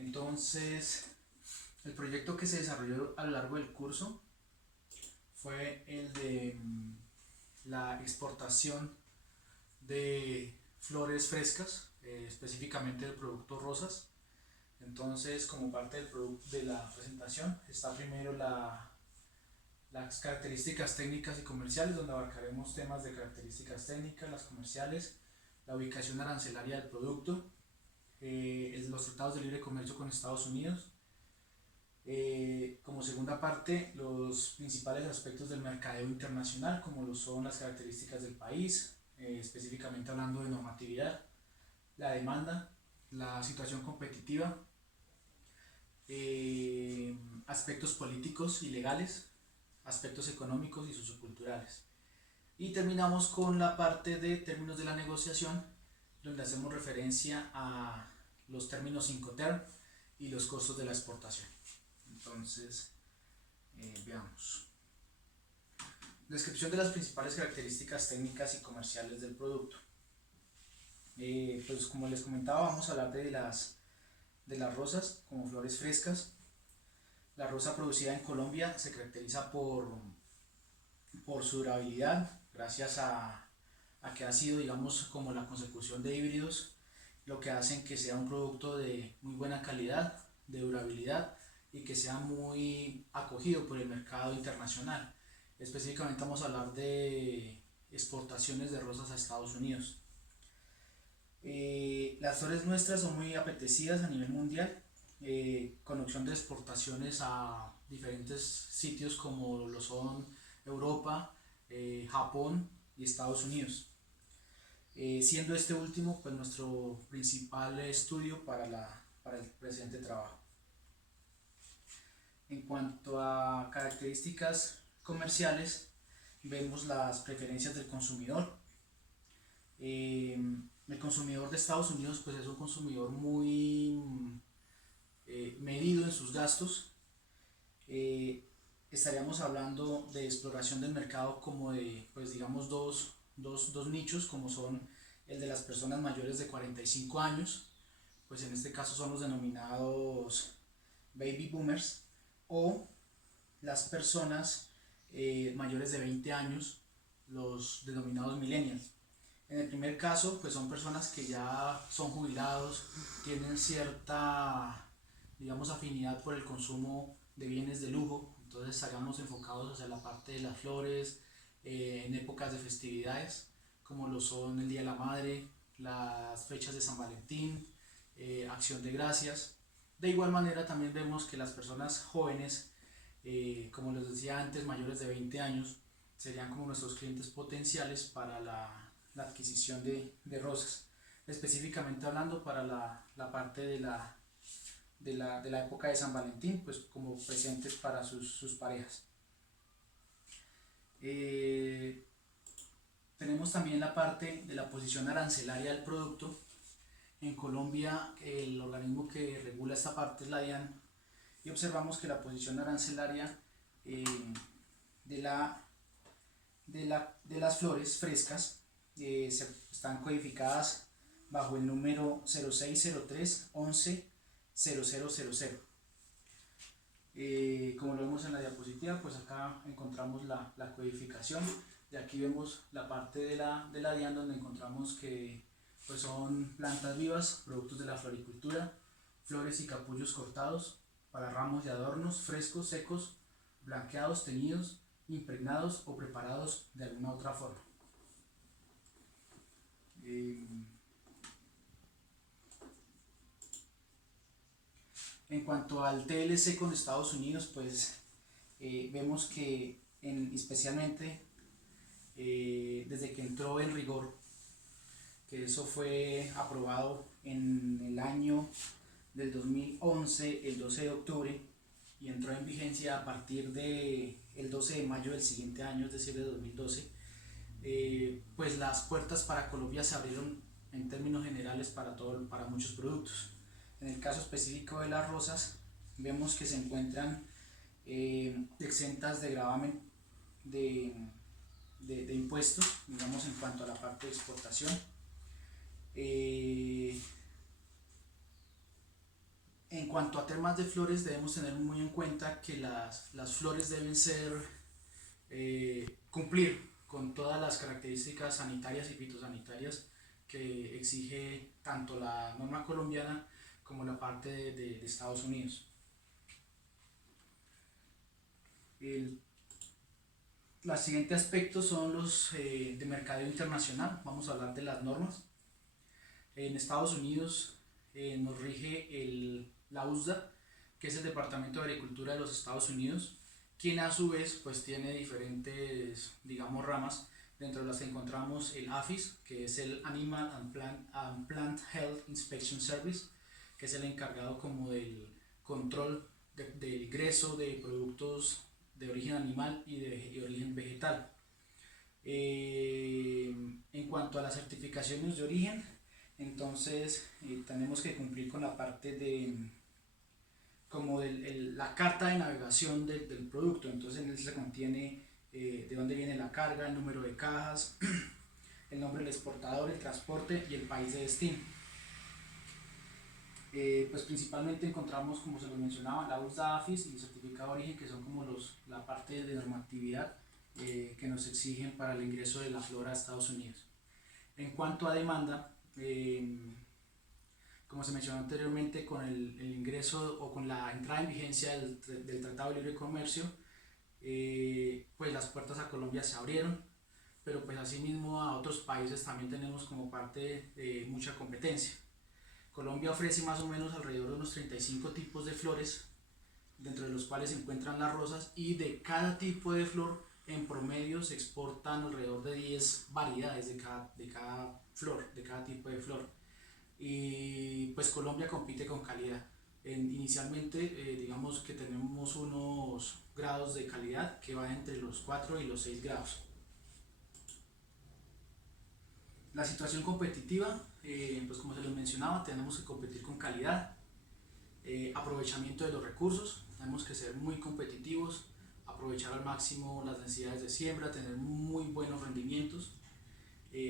Entonces, el proyecto que se desarrolló a lo largo del curso fue el de la exportación de flores frescas, específicamente del producto rosas. Entonces, como parte de la presentación, está primero las características técnicas y comerciales, donde abarcaremos temas de características técnicas, las comerciales, la ubicación arancelaria del producto, los tratados de libre comercio con Estados Unidos. Como segunda parte, los principales aspectos del mercadeo internacional, como lo son las características del país, específicamente hablando de normatividad, la demanda, la situación competitiva, aspectos políticos y legales, aspectos económicos y socioculturales. Y terminamos con la parte de términos de la negociación, donde hacemos referencia a los términos Incoterm y los costos de la exportación. Entonces, veamos. Descripción de las principales características técnicas y comerciales del producto. Pues como les comentaba, vamos a hablar de las rosas como flores frescas. La rosa producida en Colombia se caracteriza por su durabilidad, gracias a que ha sido, digamos, como la consecución de híbridos, lo que hacen que sea un producto de muy buena calidad, de durabilidad y que sea muy acogido por el mercado internacional. Específicamente vamos a hablar de exportaciones de rosas a Estados Unidos. Las flores nuestras son muy apetecidas a nivel mundial, con opción de exportaciones a diferentes sitios como lo son Europa, Japón y Estados Unidos. Siendo este último pues nuestro principal estudio para el presente trabajo. En cuanto a características comerciales, vemos las preferencias del consumidor. El consumidor de Estados Unidos pues es un consumidor muy medido en sus gastos. Estaríamos hablando de exploración del mercado como de, pues digamos, dos nichos, como son el de las personas mayores de 45 años, pues en este caso son los denominados baby boomers, o las personas mayores de 20 años, los denominados millennials. En el primer caso, pues son personas que ya son jubilados, tienen cierta, digamos, afinidad por el consumo de bienes de lujo, entonces estaríamos enfocados hacia la parte de las flores, en épocas de festividades, como lo son el Día de la Madre, las fechas de San Valentín, Acción de Gracias. De igual manera también vemos que las personas jóvenes, como les decía antes, mayores de 20 años, serían como nuestros clientes potenciales para la adquisición de rosas, específicamente hablando para la parte de la época de San Valentín, pues como presentes para sus parejas. Tenemos también la parte de la posición arancelaria del producto. En Colombia el organismo que regula esta parte es la DIAN, y observamos que la posición arancelaria de las flores frescas están codificadas bajo el número 0603110000. Como lo vemos en la diapositiva, pues acá encontramos la codificación, y aquí vemos la parte de la DIAN, donde encontramos que pues son plantas vivas, productos de la floricultura, flores y capullos cortados para ramos y adornos, frescos, secos, blanqueados, teñidos, impregnados o preparados de alguna otra forma. En cuanto al TLC con Estados Unidos, pues vemos que especialmente desde que entró en rigor, que eso fue aprobado en el año del 2011, el 12 de octubre, y entró en vigencia a partir del 12 de mayo del siguiente año, es decir, de 2012, pues las puertas para Colombia se abrieron en términos generales para muchos productos. En el caso específico de las rosas, vemos que se encuentran exentas de gravamen de impuestos, digamos, en cuanto a la parte de exportación. En cuanto a temas de flores, debemos tener muy en cuenta que las flores deben ser, cumplir con todas las características sanitarias y fitosanitarias que exige tanto la norma colombiana como la parte de Estados Unidos. El Los siguientes aspectos son los de mercadeo internacional. Vamos a hablar de las normas. En Estados Unidos nos rige la USDA, que es el Departamento de Agricultura de los Estados Unidos, quien a su vez pues tiene diferentes, digamos, ramas, dentro de las que encontramos el APHIS, que es el Animal and Plant Health Inspection Service, que es el encargado como del control del ingreso de productos de origen animal y de origen vegetal. En cuanto a las certificaciones de origen, entonces tenemos que cumplir con la parte de como la carta de navegación del producto. Entonces en él se contiene de dónde viene la carga, el número de cajas, el nombre del exportador, el transporte y el país de destino. Pues principalmente encontramos, como se lo mencionaba, la USDA, APHIS y el certificado de origen, que son como la parte de normatividad que nos exigen para el ingreso de la flora a Estados Unidos. En cuanto a demanda, como se mencionó anteriormente, con el ingreso o con la entrada en vigencia del Tratado de Libre Comercio, pues las puertas a Colombia se abrieron, pero pues asimismo a otros países también tenemos como parte de mucha competencia. Colombia ofrece más o menos alrededor de unos 35 tipos de flores, dentro de los cuales se encuentran las rosas, y de cada tipo de flor en promedio se exportan alrededor de 10 variedades de cada flor, de cada tipo de flor. Y pues Colombia compite con calidad. Inicialmente digamos que tenemos unos grados de calidad que van entre los 4 y los 6 grados. La situación competitiva, pues como se les mencionaba, tenemos que competir con calidad, aprovechamiento de los recursos, tenemos que ser muy competitivos, aprovechar al máximo las densidades de siembra, tener muy buenos rendimientos,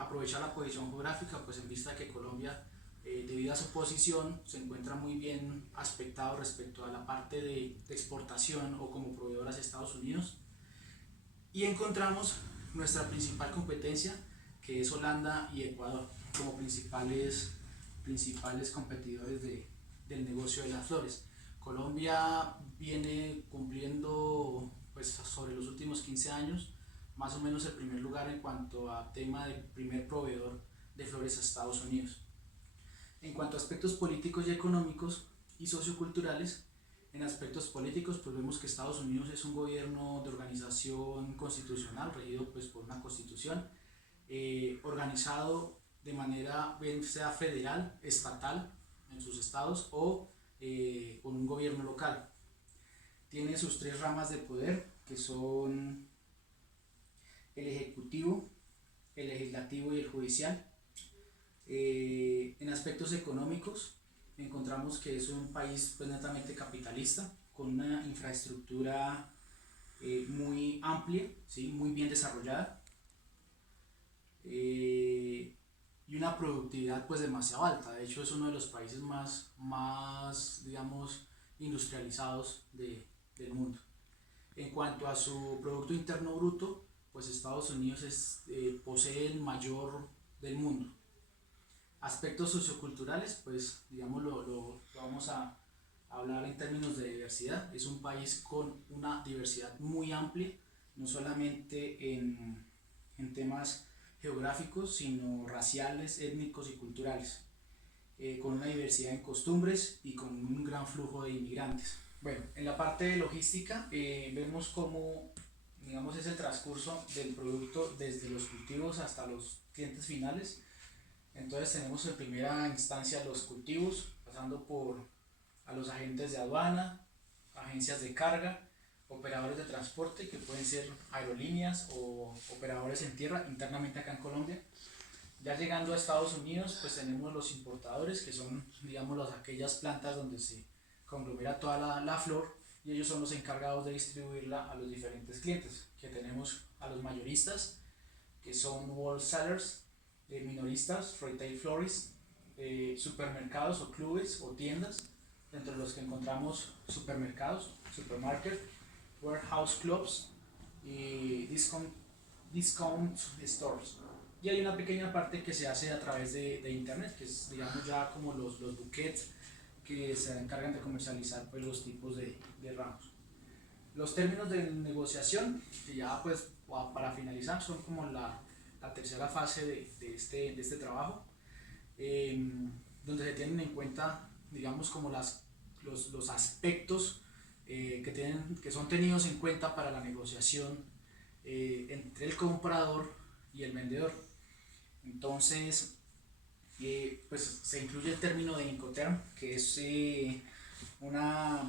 aprovechar la posición geográfica, pues en vista de que Colombia, debido a su posición, se encuentra muy bien aspectado respecto a la parte de exportación o como proveedor hacia Estados Unidos. Y encontramos nuestra principal competencia, que es Holanda y Ecuador, como principales competidores del negocio de las flores. Colombia viene cumpliendo, pues sobre los últimos 15 años, más o menos el primer lugar en cuanto a tema de primer proveedor de flores a Estados Unidos. En cuanto a aspectos políticos y económicos y socioculturales, en aspectos políticos pues vemos que Estados Unidos es un gobierno de organización constitucional, regido pues por una constitución, organizado de manera bien sea federal, estatal en sus estados o con un gobierno local. Tiene sus 3 ramas de poder, que son el ejecutivo, el legislativo y el judicial. En aspectos económicos encontramos que es un país pues netamente capitalista, con una infraestructura muy amplia, ¿sí? Muy bien desarrollada, y una productividad pues demasiado alta. De hecho es uno de los países más digamos industrializados del mundo. En cuanto a su Producto Interno Bruto, pues Estados Unidos posee el mayor del mundo. Aspectos socioculturales, pues digamos lo vamos a hablar en términos de diversidad. Es un país con una diversidad muy amplia, no solamente en temas geográficos, sino raciales, étnicos y culturales, con una diversidad en costumbres y con un gran flujo de inmigrantes. Bueno, en la parte de logística vemos cómo, digamos, es el transcurso del producto desde los cultivos hasta los clientes finales. Entonces tenemos en primera instancia los cultivos, pasando por a los agentes de aduana, agencias de carga, operadores de transporte, que pueden ser aerolíneas o operadores en tierra internamente acá en Colombia. Ya llegando a Estados Unidos, pues tenemos los importadores, que son, digamos, aquellas plantas donde se conglomera toda la flor, y ellos son los encargados de distribuirla a los diferentes clientes, que tenemos a los mayoristas, que son wholesalers, minoristas, retail florists, supermercados o clubes o tiendas, dentro de los que encontramos supermercados, supermarket, warehouse clubs y discount stores. Y hay una pequeña parte que se hace a través de internet, que es, digamos, ya como los buquets que se encargan de comercializar pues los tipos de ramos. Los términos de negociación, que ya pues para finalizar son como la tercera fase de este trabajo, donde se tienen en cuenta, digamos, como los aspectos que son tenidos en cuenta para la negociación entre el comprador y el vendedor. Entonces, pues se incluye el término de Incoterm, que es una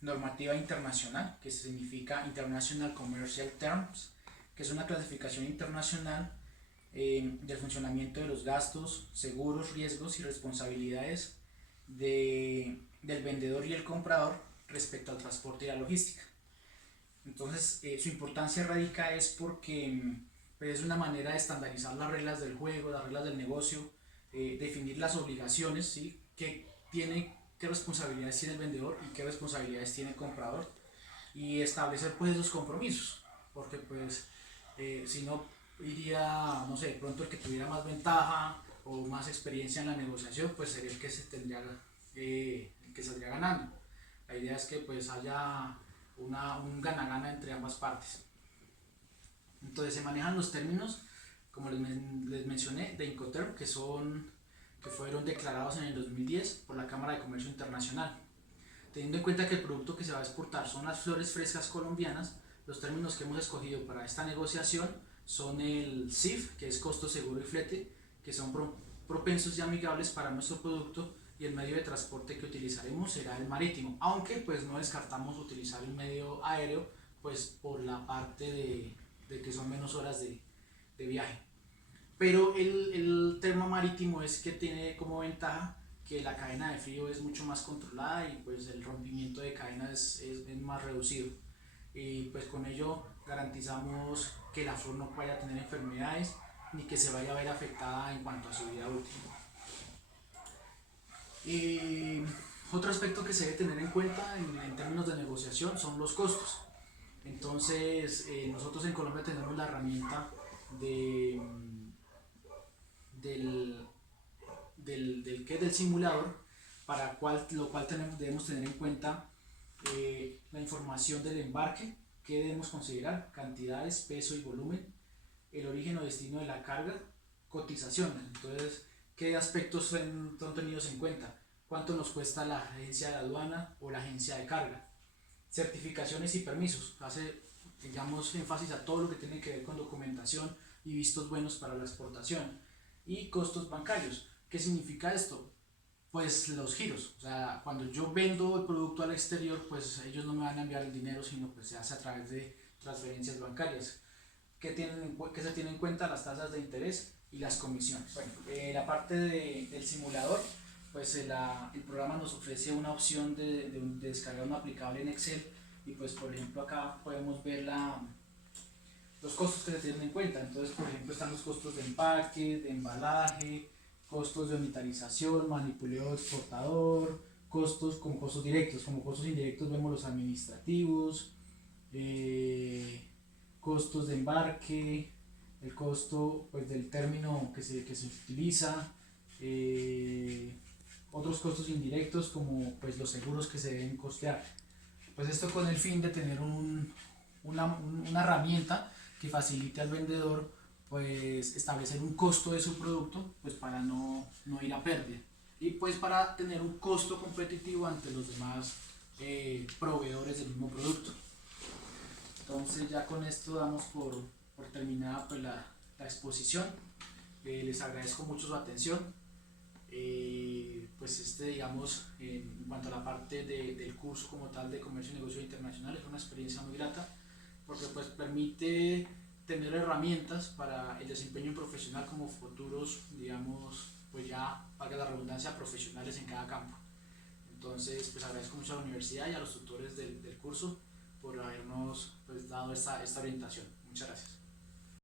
normativa internacional, que significa International Commercial Terms, que es una clasificación internacional del funcionamiento de los gastos, seguros, riesgos y responsabilidades del vendedor y el comprador respecto al transporte y la logística. Entonces, su importancia radica es porque pues, es una manera de estandarizar las reglas del juego, las reglas del negocio, definir las obligaciones, ¿sí? Qué responsabilidades tiene el vendedor y qué responsabilidades tiene el comprador, y establecer pues esos compromisos, porque pues si no iría, no sé, pronto el que tuviera más ventaja o más experiencia en la negociación, pues sería el que el que saldría ganando. La idea es que pues haya un gana-gana entre ambas partes. Entonces se manejan los términos, como les mencioné, de Incoterm, que fueron declarados en el 2010 por la Cámara de Comercio Internacional. Teniendo en cuenta que el producto que se va a exportar son las flores frescas colombianas, los términos que hemos escogido para esta negociación son el CIF, que es costo, seguro y flete, que son propensos y amigables para nuestro producto, y el medio de transporte que utilizaremos será el marítimo, aunque pues no descartamos utilizar el medio aéreo, pues por la parte de que son menos horas de viaje. Pero el tema marítimo es que tiene como ventaja que la cadena de frío es mucho más controlada y pues el rompimiento de cadena es más reducido, y pues con ello garantizamos que la flor no vaya a tener enfermedades ni que se vaya a ver afectada en cuanto a su vida útil. Y otro aspecto que se debe tener en cuenta en términos de negociación son los costos. Entonces nosotros en Colombia tenemos la herramienta del, del simulador, lo cual debemos tener en cuenta la información del embarque, que debemos considerar: cantidades, peso y volumen, el origen o destino de la carga, cotizaciones. Entonces, ¿qué aspectos son tenidos en cuenta? ¿Cuánto nos cuesta la agencia de aduana o la agencia de carga? Certificaciones y permisos. Digamos, énfasis a todo lo que tiene que ver con documentación y vistos buenos para la exportación. Y costos bancarios. ¿Qué significa esto? Pues los giros. O sea, cuando yo vendo el producto al exterior, pues ellos no me van a enviar el dinero, sino pues se hace a través de transferencias bancarias. ¿Qué se tienen en cuenta? Las tasas de interés y las comisiones. Bueno, la parte del simulador, pues el programa nos ofrece una opción de descargar un aplicable en Excel, y pues por ejemplo acá podemos ver los costos que se tienen en cuenta. Entonces, por ejemplo, están los costos de empaque, de embalaje, costos de unitarización, manipuleo exportador, costos como costos directos. Como costos indirectos vemos los administrativos, costos de embarque, el costo pues del término que se utiliza, otros costos indirectos como pues los seguros que se deben costear. Pues esto con el fin de tener una herramienta que facilite al vendedor pues establecer un costo de su producto, pues para no ir a pérdida, y pues para tener un costo competitivo ante los demás proveedores del mismo producto. Entonces ya con esto damos por terminada pues la exposición. Les agradezco mucho su atención. Pues digamos, en cuanto a la parte del curso como tal de Comercio y Negocio Internacional, es una experiencia muy grata, porque pues permite tener herramientas para el desempeño profesional como futuros, digamos, pues ya, valga la redundancia, profesionales en cada campo. Entonces, pues agradezco mucho a la universidad y a los tutores del curso por habernos pues dado esta orientación. Muchas gracias.